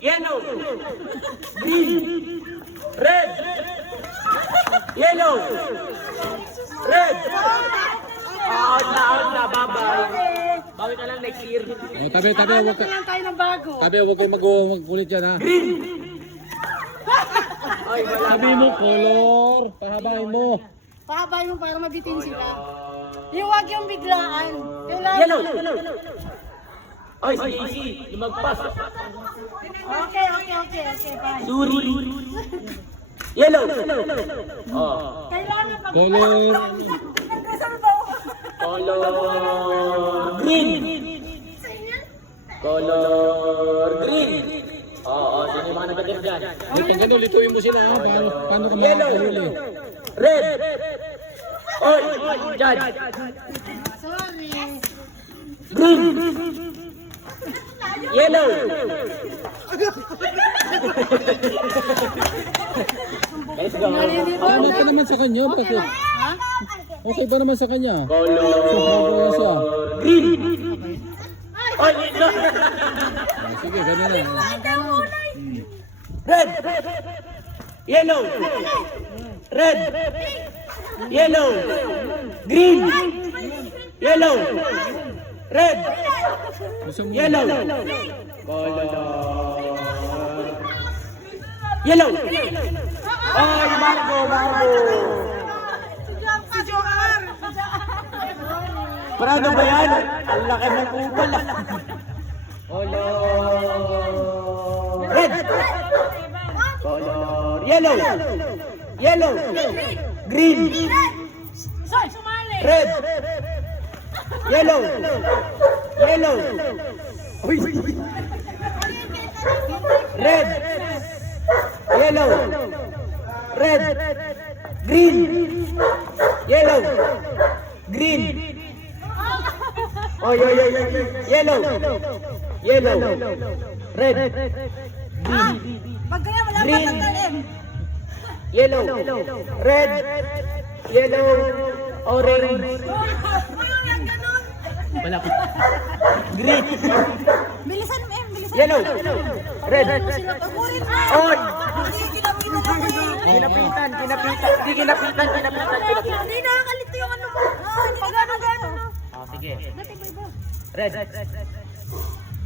Yellow. Green. Red. Yellow. Red. Out na, bye-bye. Bawi ka lang next year. Oh, tabi, huwag Hanap ka. na lang tayo ng bago. Tabi, huwag kayo magkulit yan ha. Green. Ay, wala. Sabi mo, color. Pahabain mo. Pahabay mo para mabitin sila. Yung wag yung biglaan. Yung lalo. Yellow. Ay, si JC. Lumagpas. Okay, bye. Suri. Yellow. Oh. Kailangan pag... Color. Color green. Color green. Oo, sino yung mga nag-attempt dyan? Ito ganun, lituin mo sila ha. Paano ka Yellow. makakahuli? Red. Oy, dyan. Sorry. Green. Yellow. Let's go. Ano ka naman sa kanya? Bakit? Ha? Okay ba naman sa kanya? Color siya. green. Oy, no. Ah, sige, ganun na. Red. Yellow. Red. Yellow. Green. Yellow. Red. Gusto mo? Yellow. Color. Yellow. Ay, Margo. Si Joar. Parado ba yan? Ang laki ng kupal ah. Color. Red. Color. Yellow. Yellow. Green. Soy, sumali. Red. Yellow. Yellow. Uy. Red. Yellow. Red. Green. Yellow. Green. Oy. Yellow. Yellow. Red. Green. Pag kaya wala pa Green. tanggalin. Yellow. Red. Yellow. Orange. Wala po. Green. Bilisan mo, bilisan. Yellow. Red. Pagurin mo. Oy. Kinapitan ako Kinapitan. Hindi nakakalito yung ano ko. Pag ano. Oh, sige. Red.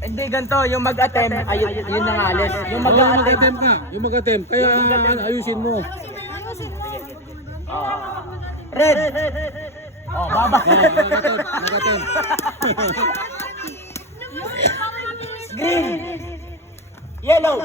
Hindi ganito, yung mag-attempt, yun na nga alis. Yung mag-attempt. Yung mag-attempt. Kaya ayusin mo. Ayusin mo. Red. Oh, baba. Mag-attempt. Green. Yellow.